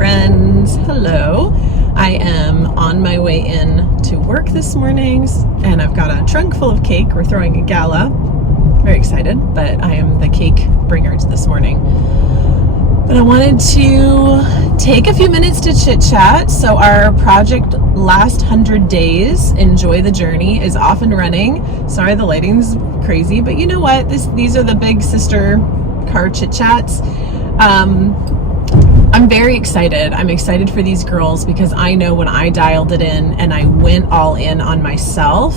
friends. Hello. I am on my way in to work this morning, and I've got a trunk full of cake. We're throwing a gala. Very excited, but I am the cake bringer this morning. But I wanted to take a few minutes to chit chat. So our project Last 100 Days, Enjoy the Journey, is off and running. Sorry, the lighting's crazy, but you know what? These are the big sister car chit chats. I'm very excited. I'm excited for these girls because I know when I dialed it in and I went all in on myself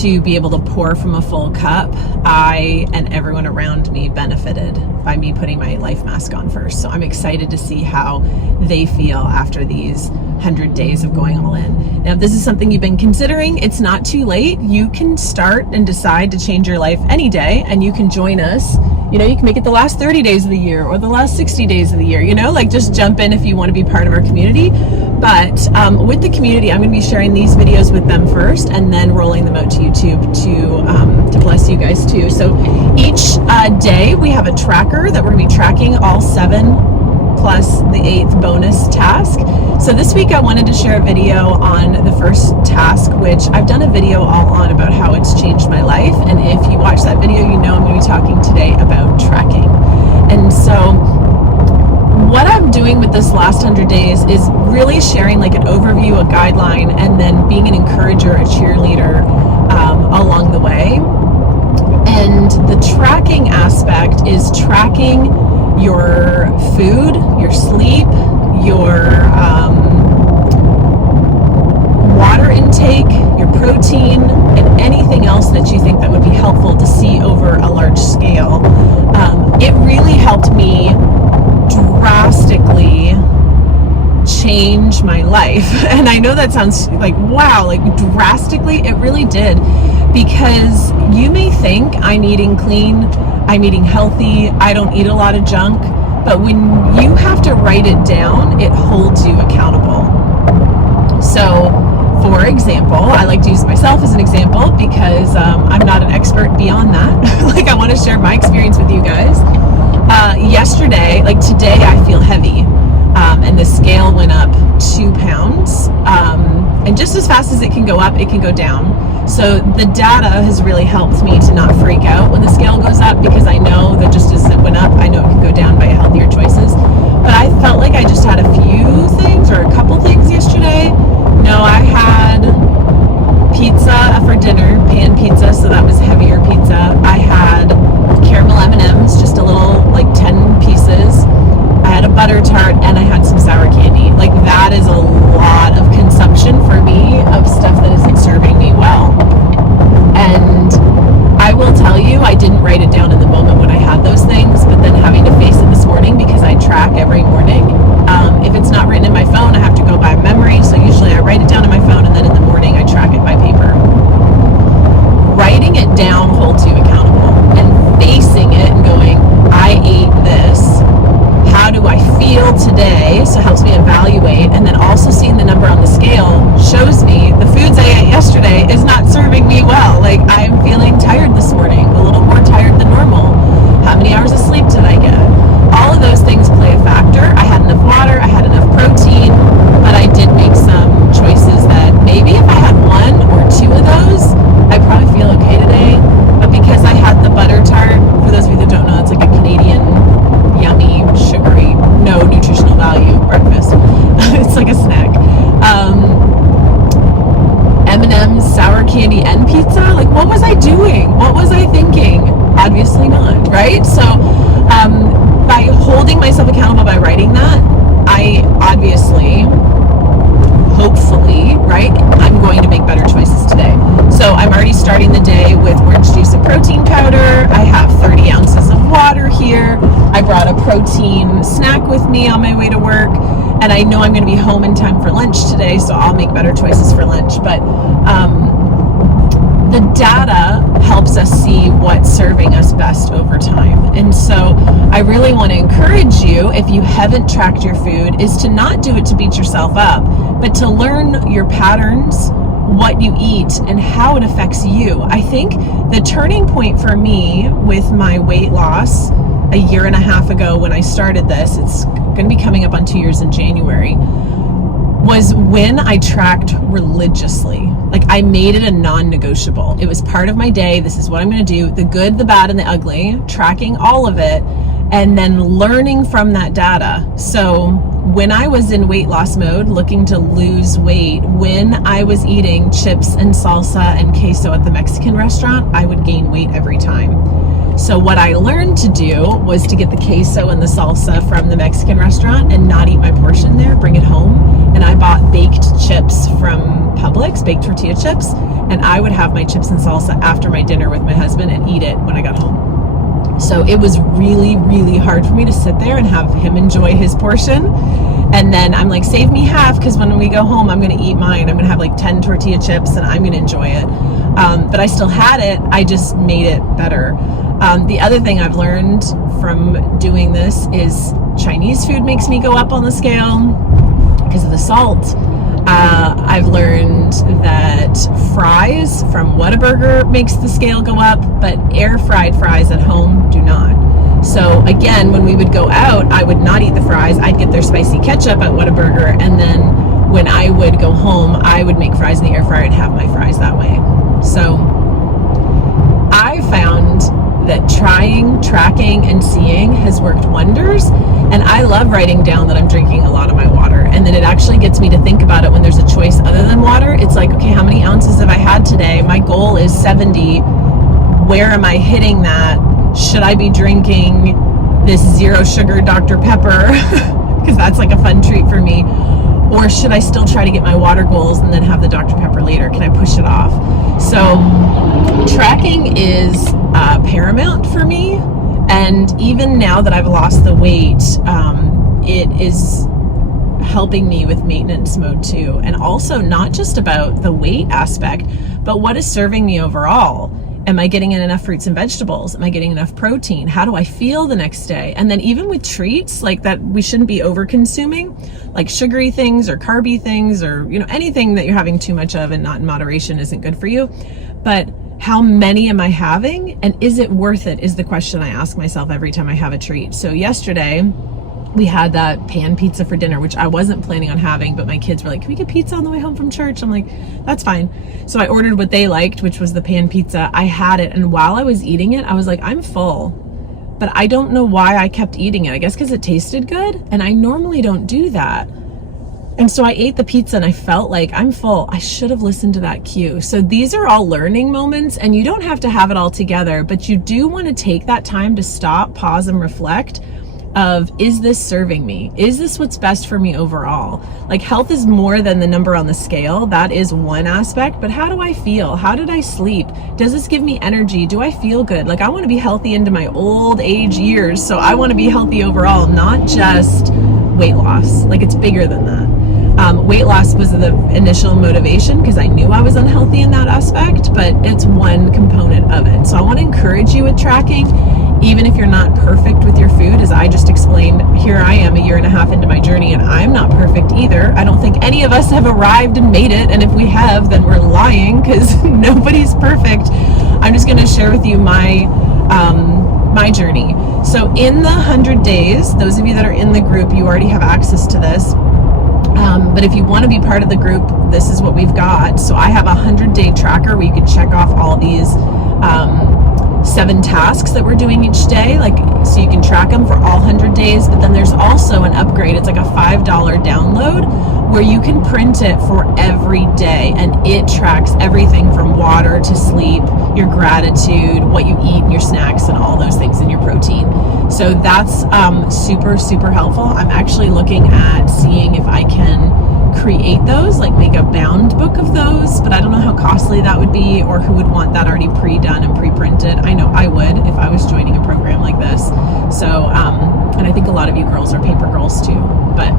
to be able to pour from a full cup, I and everyone around me benefited by me putting my life mask on first. So I'm excited to see how they feel after these 100 days of going all in. Now, if this is something you've been considering, it's not too late. You can start and decide to change your life any day, and you can join us. You know, you can make it the last 30 days of the year or the last 60 days of the year, like just jump in if you want to be part of our community. But with the community, I'm going to be sharing these videos with them first and then rolling them out to YouTube to bless you guys too. So each day we have a tracker that we're going to be tracking all 7 plus the 8th bonus task. So this week I wanted to share a video on the first task, which I've done a video all on about how it's changed my life. And if you watch that video, you know I'm going to be talking today about tracking. And so what I'm doing with this last 100 days is really sharing like an overview, a guideline, and then being an encourager, a cheerleader along the way. And the tracking aspect is tracking your food, your sleep, your water intake, your protein, and anything else that you think that would be helpful to see over a large scale. It really helped me drastically change my life. And I know that sounds like, wow, like drastically. It really did. Because you may think I'm eating clean, I'm eating healthy, I don't eat a lot of junk, but when you have to write it down, it holds you accountable. So, for example, I like to use myself as an example because I'm not an expert beyond that. Like, I want to share my experience with you guys. Yesterday, like today, I feel heavy, and the scale went up 2 pounds. And just as fast as it can go up, it can go down. So the data has really helped me to not freak out when the scale goes up, because I know that just as it went up, I know it can go down by healthier choices. But I felt like I just had a few things or a couple things yesterday. No, I had pizza for dinner, pan pizza, so that was heavier pizza. I had caramel M&Ms, just a little, like 10 pieces. I had a butter tart, and I had some sour candy. Like, that is a lot of consumption for me of stuff that isn't serving me well. And I will tell you, I didn't write it down in the moment when I had those things, but then having to face it this morning, because I track every morning. If it's not written in my phone, I have to go by memory. So usually I write it down in my phone, and then in the morning I track it by paper. Writing it down holds you accountable, and facing it and going, I ate this. How do I feel today? So it helps me evaluate. And then also seeing the number on the scale shows me the foods I ate yesterday is not serving me well. Like, I'm feeling tired this morning, a little more tired than normal. How many hours of sleep did I get? All of those things play a factor. I had enough water, I had enough protein, but I did make some choices that maybe if I had 1 or 2 of those, I'd probably feel okay today. But because I had the butter tart, for those of you that don't know, it's like a Canadian yummy, sugary, no nutritional value breakfast. It's like a snack. M&M's, sour candy, and pizza. Like, what was I doing? What was I thinking? Obviously not, right? So, by holding myself accountable by writing that, I obviously, hopefully, right, I'm going to make better choices today. So I'm already starting the day with orange juice and protein powder. I have 30 ounces of water here. I brought a protein snack with me on my way to work, and I know I'm going to be home in time for lunch today, so I'll make better choices for lunch. But the data helps us see what's serving us best over time. And so I really want to encourage you, if you haven't tracked your food, is to not do it to beat yourself up, but to learn your patterns, what you eat, and how it affects you. I think the turning point for me with my weight loss a year and a half ago when I started this, it's going to be coming up on 2 years in January, was when I tracked religiously. Like, I made it a non-negotiable. It was part of my day. This is what I'm going to do. The good, the bad, and the ugly, tracking all of it, and then learning from that data. So when I was in weight loss mode, looking to lose weight, when I was eating chips and salsa and queso at the Mexican restaurant, I would gain weight every time. So what I learned to do was to get the queso and the salsa from the Mexican restaurant and not eat my portion there, bring it home. And I bought baked chips from Publix, baked tortilla chips, and I would have my chips and salsa after my dinner with my husband and eat it when I got home. So it was really, really hard for me to sit there and have him enjoy his portion. And then I'm like, save me half, because when we go home, I'm going to eat mine. I'm going to have like 10 tortilla chips and I'm going to enjoy it. But I still had it. I just made it better. The other thing I've learned from doing this is Chinese food makes me go up on the scale because of the salt. I've learned that fries from Whataburger makes the scale go up, but air fried fries at home do not. So again, when we would go out, I would not eat the fries. I'd get their spicy ketchup at Whataburger, and then when I would go home, I would make fries in the air fryer and have my fries that way. So I found that trying, tracking, and seeing has worked wonders. And I love writing down that I'm drinking a lot of my water. And then it actually gets me to think about it when there's a choice other than water. It's like, okay, how many ounces have I had today? My goal is 70. Where am I hitting that? Should I be drinking this zero sugar Dr. Pepper? Because that's like a fun treat for me. Or should I still try to get my water goals and then have the Dr. Pepper later? Can I push it off? So tracking is paramount for me. And even now that I've lost the weight, it is helping me with maintenance mode too. And also not just about the weight aspect, but what is serving me overall. Am I getting in enough fruits and vegetables? Am I getting enough protein? How do I feel the next day? And then even with treats like that, we shouldn't be over consuming, like sugary things or carby things, or, you know, anything that you're having too much of and not in moderation isn't good for you. But how many am I having? And is it worth it is the question I ask myself every time I have a treat. So yesterday we had that pan pizza for dinner, which I wasn't planning on having, but my kids were like, can we get pizza on the way home from church? I'm like, that's fine. So I ordered what they liked, which was the pan pizza. I had it, and while I was eating it, I was like, I'm full. But I don't know why I kept eating it. I guess because it tasted good, and I normally don't do that. And so I ate the pizza and I felt like I'm full. I should have listened to that cue. So these are all learning moments, and you don't have to have it all together, but you do want to take that time to stop, pause, and reflect of, is this serving me? Is this what's best for me overall? Like, health is more than the number on the scale. That is one aspect, but how do I feel? How did I sleep? Does this give me energy? Do I feel good? Like, I want to be healthy into my old age years. So I want to be healthy overall, not just weight loss. Like, it's bigger than that. Weight loss was the initial motivation because I knew I was unhealthy in that aspect, but it's one component of it. So I want to encourage you with tracking, even if you're not perfect with your food. As I just explained, here I am a year and a half into my journey, and I'm not perfect either. I don't think any of us have arrived and made it, and if we have, then we're lying, because nobody's perfect. I'm just going to share with you my journey. So in the 100 days, those of you that are in the group, you already have access to this. But if you want to be part of the group, this is what we've got. So I have a 100-day tracker where you can check off all these 7 tasks that we're doing each day, like, so you can track them for all 100 days. But then there's also an upgrade. It's like a $5 download where you can print it for every day, and it tracks everything from water to sleep, your gratitude, what you eat, and your snacks, and all those things, in your protein. So that's super, super helpful. I'm actually looking at seeing if I can create those, like make a bound book of those, but I don't know how costly that would be or who would want that already pre-done and pre-printed. I know I would if I was joining a program like this. So, and I think a lot of you girls are paper girls too. But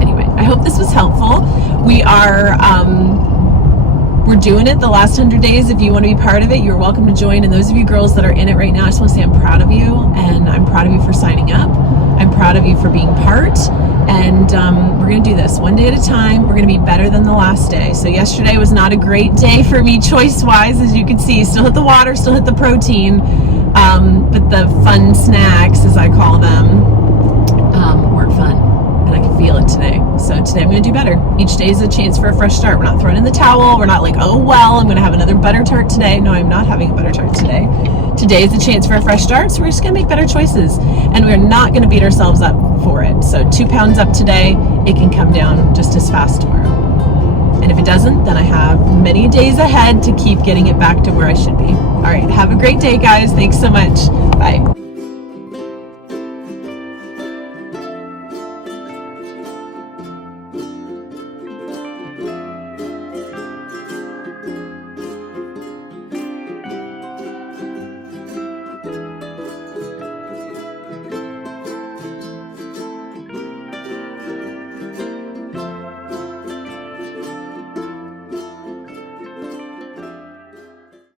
anyway, I hope this was helpful. We are, we're doing it the last 100 days. If you want to be part of it, you're welcome to join. And those of you girls that are in it right now, I just want to say I'm proud of you, and I'm proud of you for signing up. I'm proud of you for being part. And we're going to do this one day at a time. We're going to be better than the last day. So yesterday was not a great day for me choice-wise, as you can see. Still hit the water, still hit the protein. But the fun snacks, as I call them, weren't fun. And I can feel it today. So today I'm going to do better. Each day is a chance for a fresh start. We're not throwing in the towel. We're not like, oh, well, I'm going to have another butter tart today. No, I'm not having a butter tart today. Today is a chance for a fresh start. So we're just going to make better choices. And we're not going to beat ourselves up for it. So 2 pounds up today, it can come down just as fast tomorrow. And if it doesn't, then I have many days ahead to keep getting it back to where I should be. All right. Have a great day, guys. Thanks so much. Bye.